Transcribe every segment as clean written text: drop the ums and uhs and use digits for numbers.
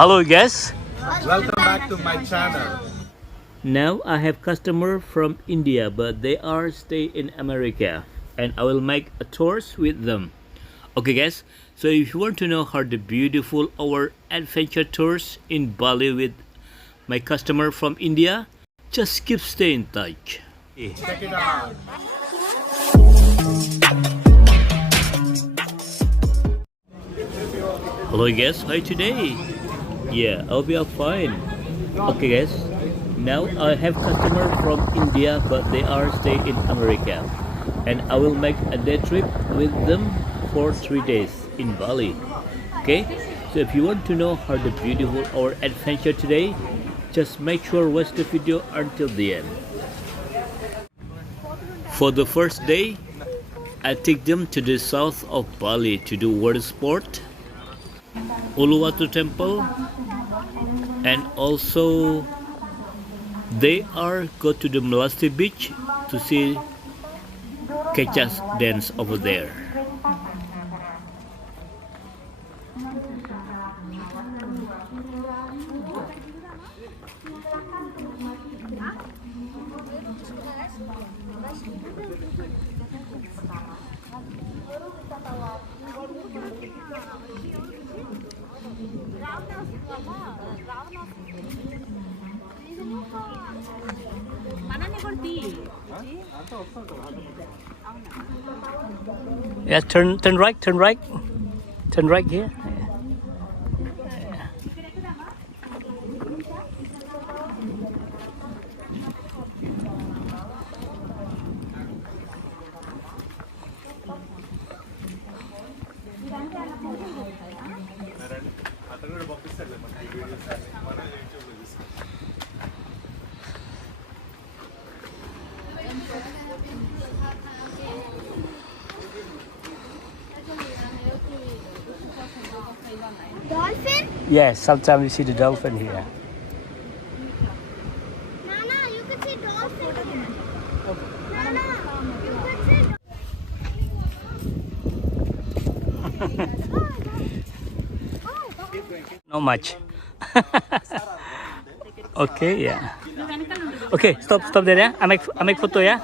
Hello guys. Welcome back to my channel. Now I have customer from India, but they are stay in America, and I will make a tours with them. Okay guys, so if you want to know how the beautiful our adventure tours in Bali with my customer from India, just keep stay in touch. Check it out. Hello guys, how today? Yeah, I'll be fine. Okay guys, now I have customer from India, but they are stay in America, and I will make a day trip with them for 3 days in Bali. Okay, so if you want to know how the beautiful our adventure today, just make sure watch the video until the end. For the first day, I take them to the south of Bali to do water sport, Uluwatu temple, and also they are go to the Melasti beach to see Kechas dance over there. Yeah, turn right, turn right. Turn right here. Dolphin? Yes, sometimes you see the dolphin here. Nana, you can see dolphin here. Nana, you can see Not much. Okay, yeah. Okay, stop there, yeah. I make photo, yeah.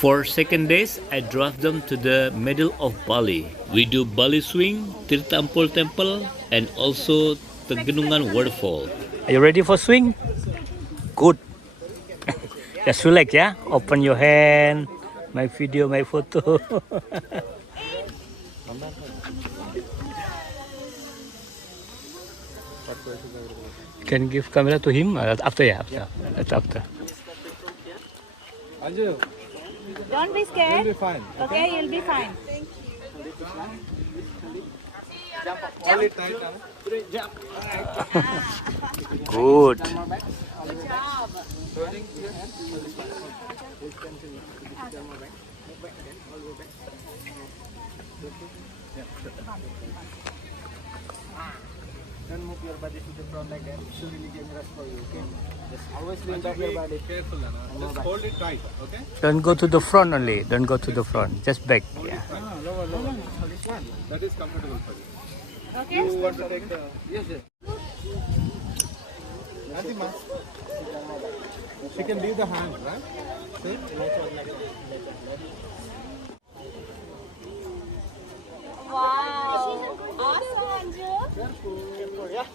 For second days, I drive them to the middle of Bali. We do Bali swing, Tirtampul temple, and also the Genungan waterfall. Are you ready for swing? Good. Just relax, yeah. Open your hand. My video, my photo. Can give camera to him after, yeah. After. That's after. Anju, Don't be scared. you'll be fine. Okay, you'll be fine. Hold it tight, Nana. Good. Good job. Don't move your body to the front like that. It's really dangerous for you, okay? Just always lean back your body. Careful, Nana. Just hold it tight, okay? Don't go to the front only. Don't go to the front. Just back. Yeah. Lower. This one. That is comfortable for you. Okay. You want to take the... Yes, yes. Auntie Ma, she can leave the hand, right? See? Wow. Awesome, Anju. Careful, yeah.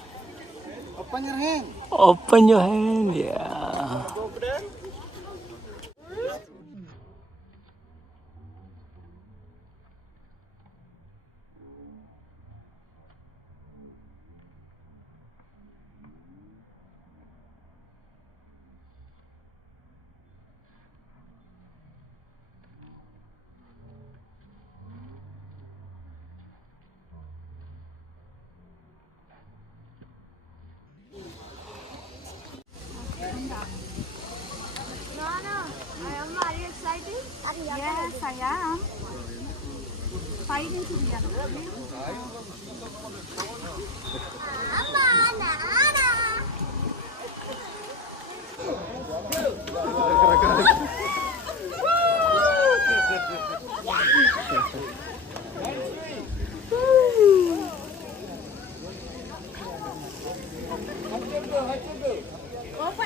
Open your hand. Open your hand. Yeah. Go over there.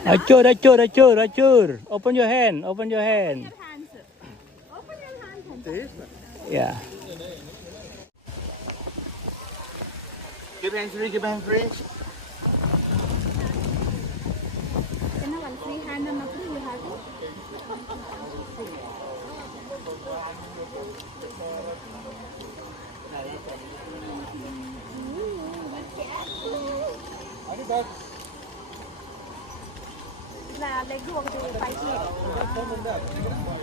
Achur, achur, achur, achur. Open your hand. Open your hand. Open your hands. Yeah. Give hands free, give hands free. Can I one free hand and not free hand? Là lấy ruộng thì phải chị.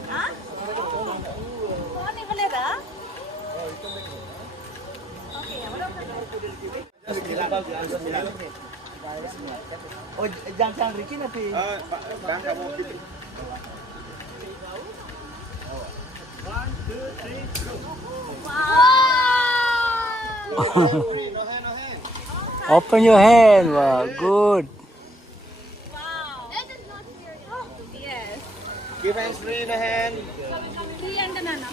Hả? Có đi vào đây hả? Oh, jangan Ricky nanti. Bang kamu pilih. Open your hand. Wow, good. Wow. That is not serious. Yes. Give hands free in the hand. Free and banana.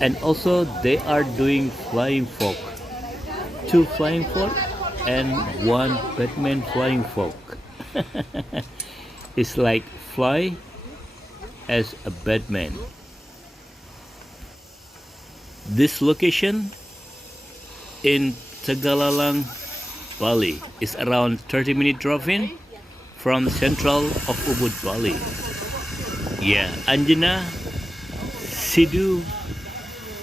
And also they are doing flying folk. 2 flying folk and 1 Batman flying folk. It's like fly as a Batman. This location in Tegalalang, Bali is around 30-minute drive-in from central of Ubud, Bali. Yeah, Anjana, Sidu,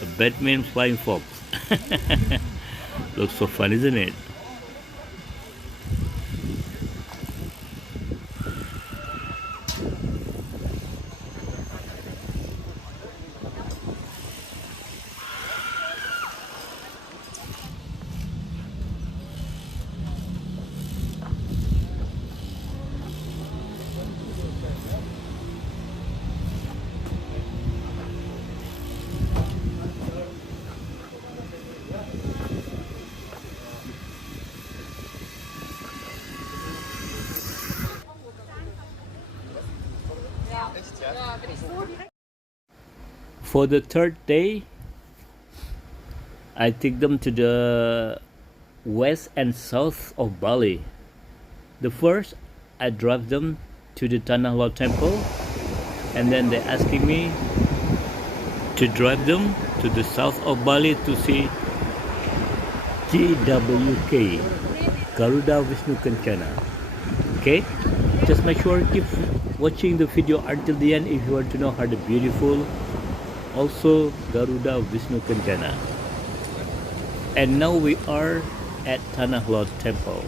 a Batman flying fox. Looks so fun, isn't it? For the 3rd day, I take them to the west and south of Bali. The first, I drive them to the Tanah Lot temple, and then they're asking me to drive them to the south of Bali to see GWK, Garuda Vishnu Kancana. Okay, just make sure keep watching the video until the end if you want to know how the beautiful also Garuda Vishnu Kancana. And now we are at Tanah Lot temple.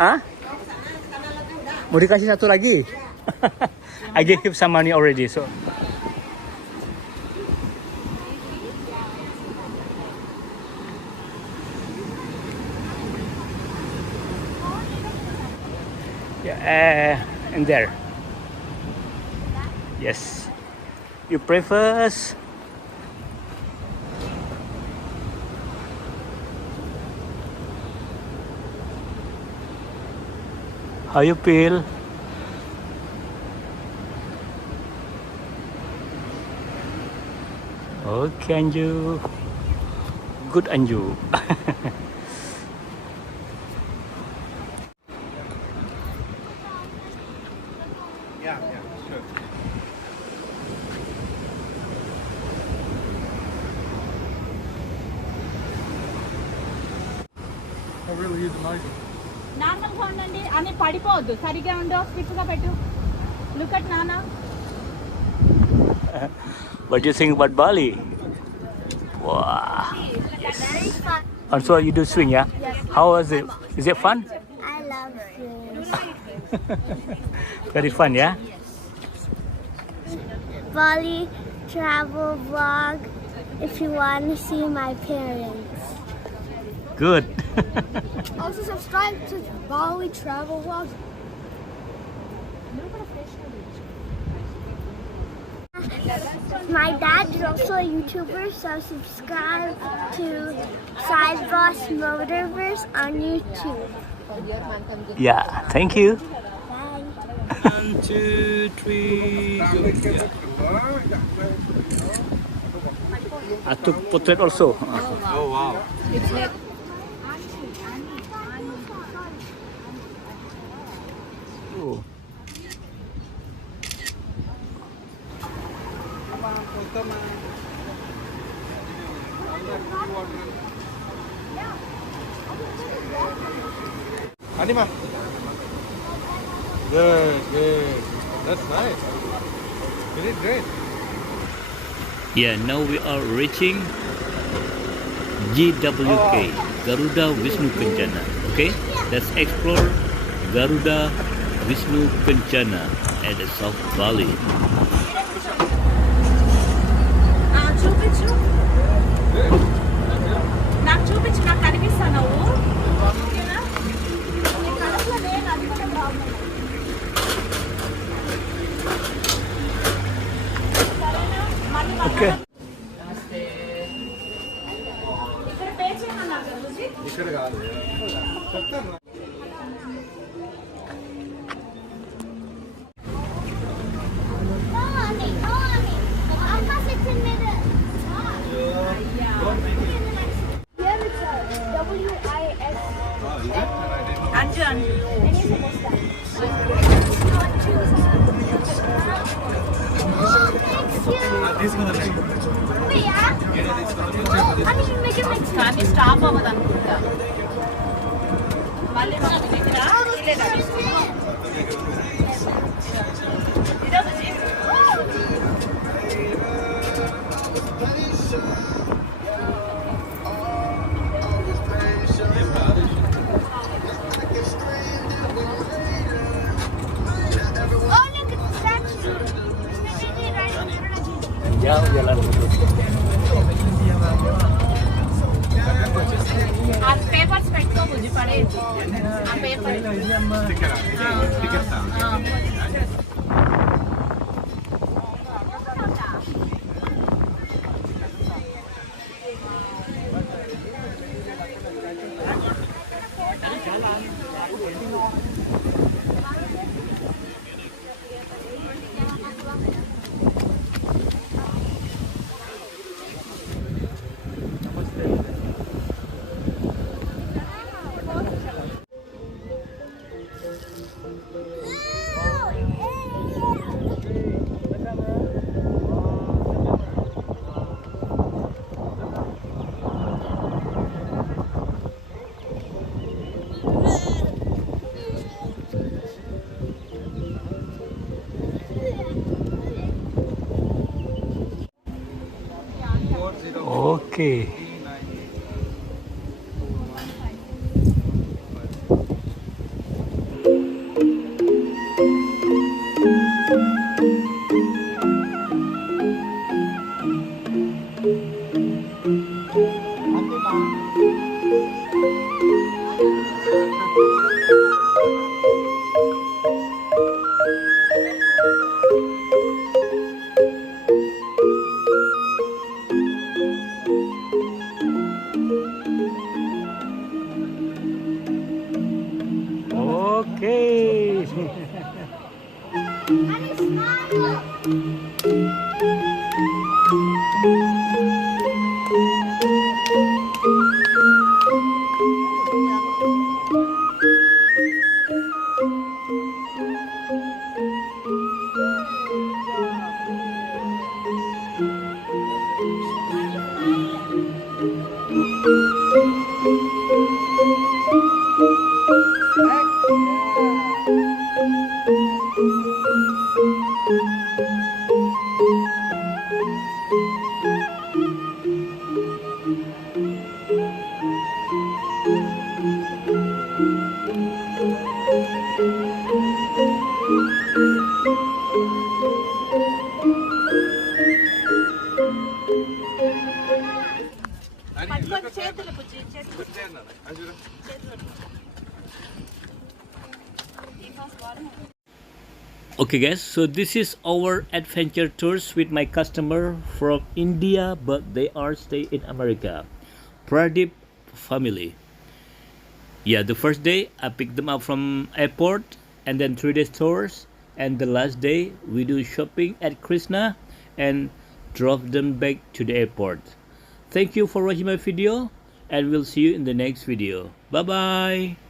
Hah? Mau dikasih satu lagi? I gave him some money already, so. Yeah, and there. Yes. You pray first. How you feel? Okay, Anju. Good, Anju. really use the knife. Normal గా ఉండండి అని పడిపోవద్దు సరిగా ఉండు stiff గా పెట్టు look at నానా What do you think about Bali? Wow. Yes. Also, you do swing, yeah? Yes. How was it? Is it fun? I love swings. Very fun, yeah? Bali travel vlog if you want to see my parents. Good. Also subscribe to Bali travel vlog. My dad is also a YouTuber, so subscribe to Side Boss Motorverse on YouTube. Yeah, thank you. Bye. 1, 2, 3. I took portrait also. Oh wow. Oh. Anima. Good, good. That's nice. You did great. Yeah, now we are reaching GWK, Garuda Vishnu Kanchana. Okay, let's explore Garuda Vishnu Kanchana at the South Bali. చూపించు నాకు చూపించు నాకు కనిపిస్తా నువ్వు ఓకేనా నీ కడుపులో నేను అది కూడా ప్రాబ్లం సరేనా మళ్ళీ Okay. ఇక్కడ పే చేయమన్నారు కదా రుచి ఇక్కడ కాదు. చెప్తాను. Go on me, go on me. I'll pass it to middle. Here it's WIS. Anju Anju And here's the Musta. తీసుకుందండి. Wait, yeah? I mean, make it like కానీ స్టాప్ అవ్వదు అనుకుంటా మళ్ళీ మన దగ్గర ఇదేనా ఇదో రుచి Oh, look at the statue. Maybe right in front of you. Yeah, jalan. ఆ పేపర్స్ పెట్టుకో బుజ్జి పడేది ఆ పేపర్ టికెట్ Okay. పట్టుకొని చేతులు బుజ్జి, చేతులు Okay guys, so this is our adventure tours with my customer from India, but they are stay in America. Pradeep family. Yeah, the first day I picked them up from airport, and then 3 days tours, and the last day we do shopping at Krishna and drop them back to the airport. Thank you for watching my video, and we'll see you in the next video. Bye bye.